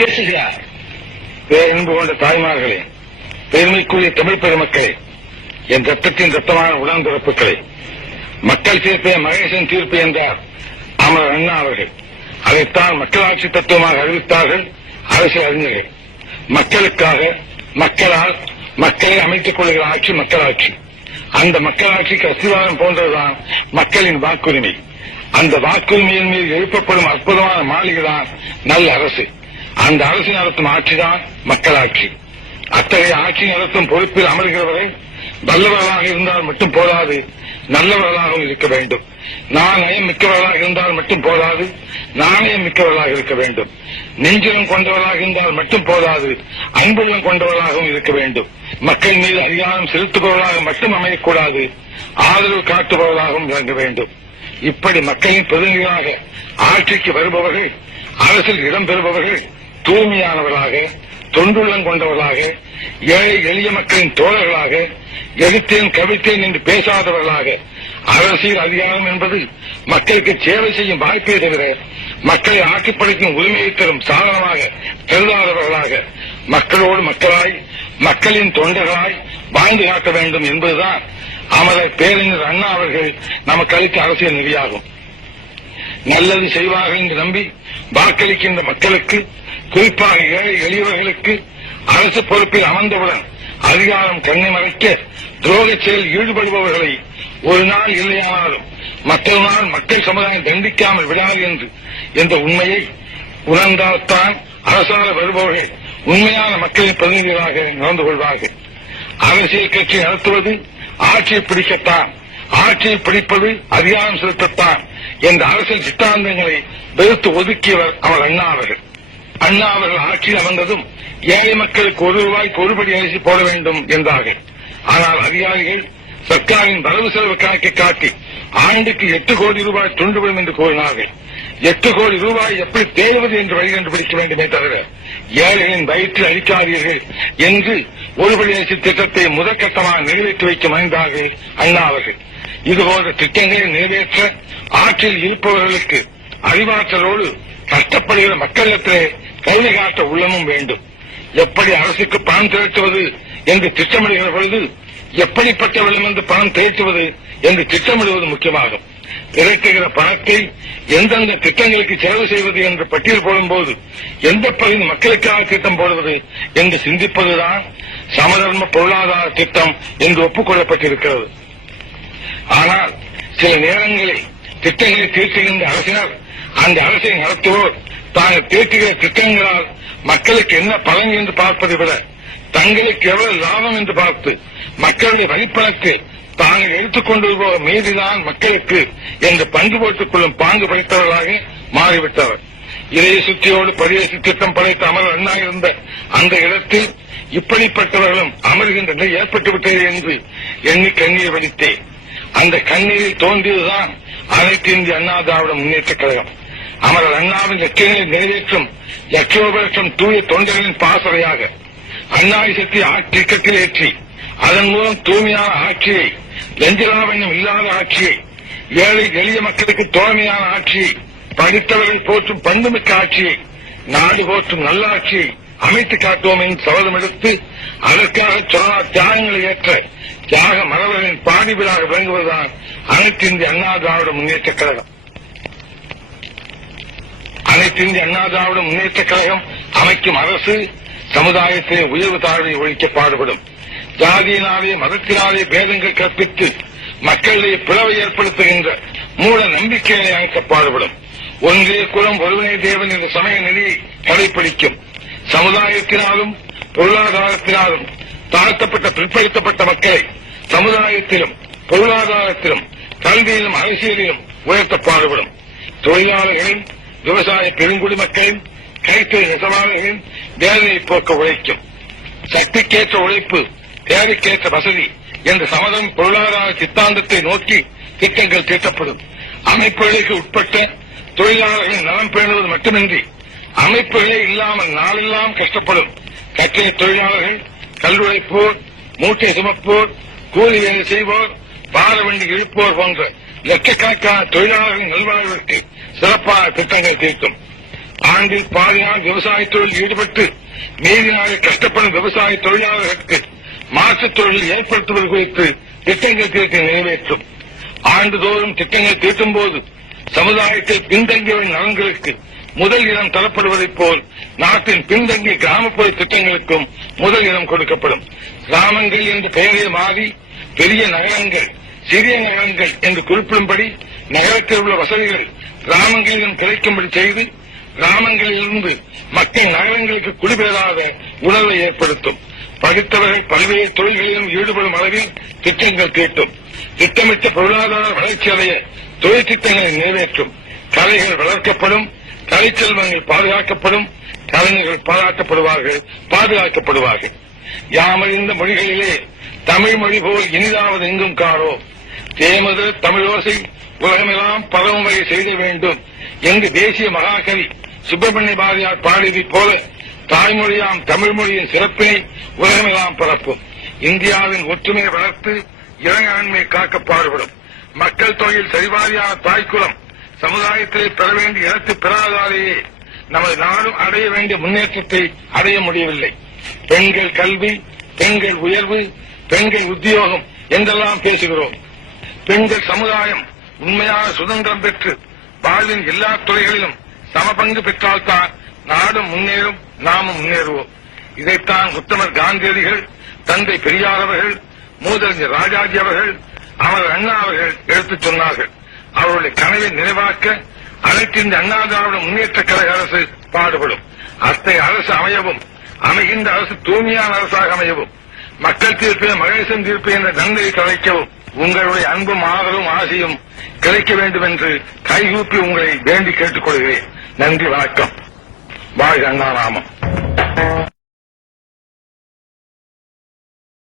பேசுகிறார். பேரன்பு கொண்ட தாய்மார்களே, பெருமைக்குரிய தமிழ் பெருமக்களே, என் ரத்தத்தின் ரத்தமான உடன்பிறப்புகளே, மக்கள் தீர்ப்பே மகேசன் தீர்ப்பு என்றார் அமரர் அண்ணா அவர்கள். அதைத்தான் மக்களாட்சி தத்துவமாக அறிவித்தார்கள் அரசியல் அறிஞர்கள். மக்களுக்காக, மக்களால், மக்களை அமைத்துக் கொள்கிற ஆட்சி மக்களாட்சி. அந்த மக்களாட்சிக்கு அஸ்திவாரம் போன்றதுதான் மக்களின் வாக்குரிமை. அந்த வாக்குரிமையின் மீது எழுப்பப்படும் அற்புதமான மாளிகைதான் நல்ல அரசு. அந்த அரசு நடத்தும் ஆட்சிதான் மக்களாட்சி. அத்தகைய ஆட்சி நடத்தும் பொறுப்பில் அமர்கிறவரை வல்லவர்களாக இருந்தால் மட்டும் போதாது, நல்லவர்களாகவும் இருக்க வேண்டும். நாணயம் மிக்கவர்களாக இருந்தால் மட்டும் போதாது, நாணயம் மிக்கவர்களாக இருக்க வேண்டும். நெஞ்சிலம் கொண்டவர்களாக இருந்தால் மட்டும் போதாது, அன்புள்ளம் கொண்டவர்களாகவும் இருக்க வேண்டும். மக்கள் மீது அதிகாரம் செலுத்துபவர்களாக மட்டும் அமையக்கூடாது, ஆதரவு காட்டுபவர்களாகவும் விளங்க வேண்டும். இப்படி மக்களின் பிரதிநிதிகளாக ஆட்சிக்கு வருபவர்கள், அரசில் இடம்பெறுபவர்கள் தூய்மையானவர்களாக, தொண்டுள்ளம் கொண்டவர்களாக, ஏழை எளிய மக்களின் தோழர்களாக, எதிர்த்தேன் கவிழ்த்தேன் என்று பேசாதவர்களாக, அரசியல் அதிகாரம் என்பது மக்களுக்கு சேவை செய்யும் வாய்ப்பை தவிர மக்களை ஆட்சிப்படைக்கும் உரிமையை தரும் சாதனமாக கருதாதவர்களாக, மக்களோடு மக்களாய், மக்களின் தொண்டர்களாய் வாழ்ந்து காட்ட வேண்டும் என்பதுதான் அமரர் பேரறிஞர் அண்ணா அவர்கள் நமக்கு அளித்த அரசியல் நெறியாகும். நல்லது செய்வார்கள் என்று நம்பி வாக்களிக்கின்ற மக்களுக்கு, குறிப்பாக ஏழை எளியவர்களுக்கு அரசு பொறுப்பில் அமர்ந்தவுடன் அதிகாரம் கண்ணை மறைக்க துரோக செயலில் ஈடுபடுபவர்களை ஒரு நாள் இல்லையானாலும் மற்றொரு நாள் மக்கள் சமுதாயம் தண்டிக்காமல் விடாது என்ற உண்மையை உணர்ந்தால்தான் அரசால வருபவர்கள் உண்மையான மக்களின் பிரதிநிதிகளாக நடந்து கொள்வார்கள். அரசியல் கட்சி நடத்துவது ஆட்சியை பிடிக்கத்தான், ஆட்சியை பிடிப்பது அதிகாரம் செலுத்தத்தான் என்ற அரசியல் சித்தாந்தங்களை வெறுத்து ஒதுக்கியவர் அவர் அண்ணா அவர்கள். அண்ணா அவர்கள் ஆட்சியில் அமர்ந்ததும் ஏழை மக்களுக்கு ₹1 ஒருபடி அரிசி போட வேண்டும் என்றார்கள். ஆனால் அதிகாரிகள் சர்க்காரின் வரவு செலவு கணக்கை காட்டி ஆண்டுக்கு ₹8 கோடி துண்டுவிடும் என்று கூறினார்கள். ₹8 கோடி எப்படி தேடுவது என்று வழி கண்டுபிடிக்க வேண்டுமே தவிர ஏழைகளின் வயிற்றில் அளிக்காதீர்கள் என்று ஒருபடி அரிசி திட்டத்தை முதற்கட்டமாக நிறைவேற்றி வைக்க முனைந்தார்கள் அண்ணா அவர்கள். இதுபோன்ற திட்டங்களை நிறைவேற்ற ஆட்சியில் இருப்பவர்களுக்கு அறிவாற்றலோடு கஷ்டப்படுகிற மக்களிடத்திலே கைதை காட்ட உள்ளமும் வேண்டும். எப்படி அரசுக்கு பணம் திரட்டுவது என்று திட்டமிடுகிற பொழுது எப்படிப்பட்டவர்களும் என்று பணம் திரட்டுவது என்று திட்டமிடுவது முக்கியமாகும். திரட்டுகிற பணத்தை எந்தெந்த திட்டங்களுக்கு செலவு செய்வது என்று பட்டியல் போடும்போது எந்த பகுதி மக்களுக்காக திட்டம் போடுவது என்று சிந்திப்பதுதான் சமதர்ம பொருளாதார திட்டம் என்று ஒப்புக்கொள்ளப்பட்டிருக்கிறது. ஆனால் சில நேரங்களில் திட்டங்களை தீர்த்துகின்ற அரசினர், அந்த அரசை நடத்துவோர் தாங்கள் தீர்த்துகிற திட்டங்களால் மக்களுக்கு என்ன பலன் என்று பார்ப்பதை விட தங்களுக்கு எவ்வளவு லாபம் என்று பார்த்து மக்களுடைய வரிப்பணத்தில் தாங்கள் எடுத்துக்கொண்டு வருபவ மீதிதான் மக்களுக்கு என்று பங்கு போட்டுக் கொள்ளும் பாங்கு படைத்தவர்களாக மாறிவிட்டவர். இதய சுத்தியோடு பரிசு திட்டம் படைத்த அமரர் அண்ணா இருந்த அந்த இடத்தில் இப்படிப்பட்டவர்களும் அமர்கின்ற நிலை ஏற்பட்டுவிட்டது என்று எண்ணி கண்ணீர் வடித்தேன். அந்த கண்ணீரில் தோன்றியதுதான் அனைத்து இந்திய அண்ணா திராவிட முன்னேற்றக் கழகம். அமரர் அண்ணாவின் லட்சியங்களை நிறைவேற்றும் லட்சோபலட்சம் தூய தொண்டர்களின் பாசறையாக அண்ணாவை சக்தி திட்டத்தில் ஏற்றி அதன் மூலம் தூய்மையான ஆட்சியை, லஞ்சலாவண்யம் இல்லாத ஆட்சியை, ஏழை எளிய மக்களுக்கு தோழமையான ஆட்சியை, படித்தவர்கள் போற்றும் பண்புமிக்க ஆட்சியை, நாடு போற்றும் நல்லாட்சியை அமைத்து காட்டுவோம் என்று சபதம் எடுத்து அதற்காக தியாகங்களை ஏற்ற தியாக மரபர்களின் பாடி விழாக விளங்குவதுதான் அனைத்து இந்திய அண்ணா திராவிட முன்னேற்றக் கழகம். அனைத்து இந்திய அண்ணா திராவிட முன்னேற்றக் கழகம் அமைக்கும் அரசு சமுதாயத்திலே உயர்வு தாழ்வை ஒழிக்க பாடுபடும். ஜாதியினாலே மதத்தினாலே பேதங்கள் கற்பித்து மக்களிடையே பிளவை ஏற்படுத்துகின்ற மூட நம்பிக்கைகளை அழைக்க பாடுபடும். ஒன்றே குலம் ஒருவனே தேவன் என்ற சமய நெறியை கடைபிடிக்கும். சமுதாயத்தினாலும் பொருளாதாரத்தினாலும் தாழ்த்தப்பட்ட பிற்படுத்தப்பட்ட மக்களை சமுதாயத்திலும் பொருளாதாரத்திலும் கல்வியிலும் அரசியலிலும் உயர்த்த பாடுபடும். தொழிலாளர்களின், விவசாய பெருங்குடி மக்களின், கைத்தறி நெசவாளர்களின் வேதனையை போக்க உழைக்கும். சக்திக்கேற்ற உழைப்பு, தேவைக்கேற்ற வசதி என்ற சமதம் பொருளாதார சித்தாந்தத்தை நோக்கி திட்டங்கள் தீட்டப்படும். அமைப்புகளுக்கு உட்பட்ட தொழிலாளர்களின் நலம் பேணுவது மட்டுமின்றி அமைப்புகளே இல்லாமல் நாளெல்லாம் கஷ்டப்படும் கட்டிட தொழிலாளர்கள், கல்லுழைப்போர், மூட்டை சுமப்போர், கூலி வேலை செய்வோர், பார வண்டி இழுப்போர் போன்ற லட்சக்கணக்கான தொழிலாளர்களின் நல்வாழ்விற்கு சிறப்பான திட்டங்கள் தீர்க்கும். ஆண்டில் பாதி நாள் விவசாய தொழில் ஈடுபட்டு மீதி நாளில் கஷ்டப்படும் விவசாய தொழிலாளர்களுக்கு மாற்றுத் தொழில் ஏற்படுத்துவது குறித்து திட்டங்கள் தீர்த்து நிறைவேற்றும். ஆண்டுதோறும் திட்டங்கள் தீட்டும் போது சமுதாயத்தில் பின்தங்கியவரின் நலன்களுக்கு முதல் இடம் தரப்படுவதைப் போல் நாட்டின் பின்தங்கிய கிராமப்புற திட்டங்களுக்கும் முதல் இடம் கொடுக்கப்படும். கிராமங்கள் என்ற பெயரே மாறி பெரிய நகரங்கள், சிறிய நகரங்கள் என்று குறிப்பிடும்படி நகரத்தில் உள்ள வசதிகள் கிராமங்களிலும் கிடைக்கும்படி செய்து கிராமங்களிலிருந்து மக்கள் நகரங்களுக்கு குடிபெயராத உணர்வை ஏற்படுத்தும். படித்தவர்கள் பல்வேறு தொழில்களிலும் ஈடுபடும் அளவில் திட்டங்கள் தீட்டும். திட்டமிட்ட பொருளாதார வளர்ச்சி அடைய தொழில் திட்டங்களை நிறைவேற்றும். கலைகள் வளர்க்கப்படும், கலைச்செல்வங்கள் பாதுகாக்கப்படும், கலைஞர்கள் பாதுகாக்கப்படுவார்கள். யாமறிந்த மொழிகளிலே தமிழ் மொழி போல் இனிதாவது எங்கும் காணோ. தேமது தமிழோசை உலகமெல்லாம் பரவும் வகை செய்த வேண்டும் என்று தேசிய மகாகவி சுப்பிரமணிய பாரதியார் பாடியதைப் போல தாய்மொழியாம் தமிழ் மொழியின் சிறப்பினை உலகமெல்லாம் பரப்பும். இந்தியாவின் ஒற்றுமையை வளர்த்து இளைஞாண்மை காக்க பாடுபடும். மக்கள் தொகையில் சரிவாரியான தாய்க்குலம் சமுதாயத்திலே பெற வேண்டிய இடத்தை பெறாதாலேயே நமது நாடும் அடைய வேண்டிய முன்னேற்றத்தை அடைய முடியவில்லை. பெண்கள் கல்வி, பெண்கள் உயர்வு, பெண்கள் உத்தியோகம் என்றெல்லாம் பேசுகிறோம். பெண்கள் சமுதாயம் உண்மையான சுதந்திரம் பெற்று வாழ்வின் எல்லா துறைகளிலும் சமபங்கு பெற்றால்தான் நாடும் முன்னேறும், நாமும் முன்னேறுவோம். இதைத்தான் உத்தமர் காந்தியடிகள், தந்தை பெரியார் அவர்கள், மூதறிஞர் ராஜாஜி அவர்கள், அமரர் அண்ணா அவர்கள் எடுத்துச் சொன்னார்கள். அவருடைய கனவை நிறைவாக்க அனைத்து இந்த அண்ணா திராவிட முன்னேற்ற கழக அரசு பாடுபடும். அத்தகைய அரசு அமையவும், அமைகின்ற அரசு தூய்மையான அரசாக அமையவும், மக்கள் தீர்ப்பு மகேசன் தீர்ப்பு என்ற நன்மையை கலைக்கவும் உங்களுடைய அன்பும் ஆதரவும் ஆசையும் கிடைக்க வேண்டும் என்று கைகூப்பி உங்களை வேண்டி கேட்டுக் கொள்கிறேன். நன்றி, வணக்கம். வாழ்க அண்ணா நாமம்.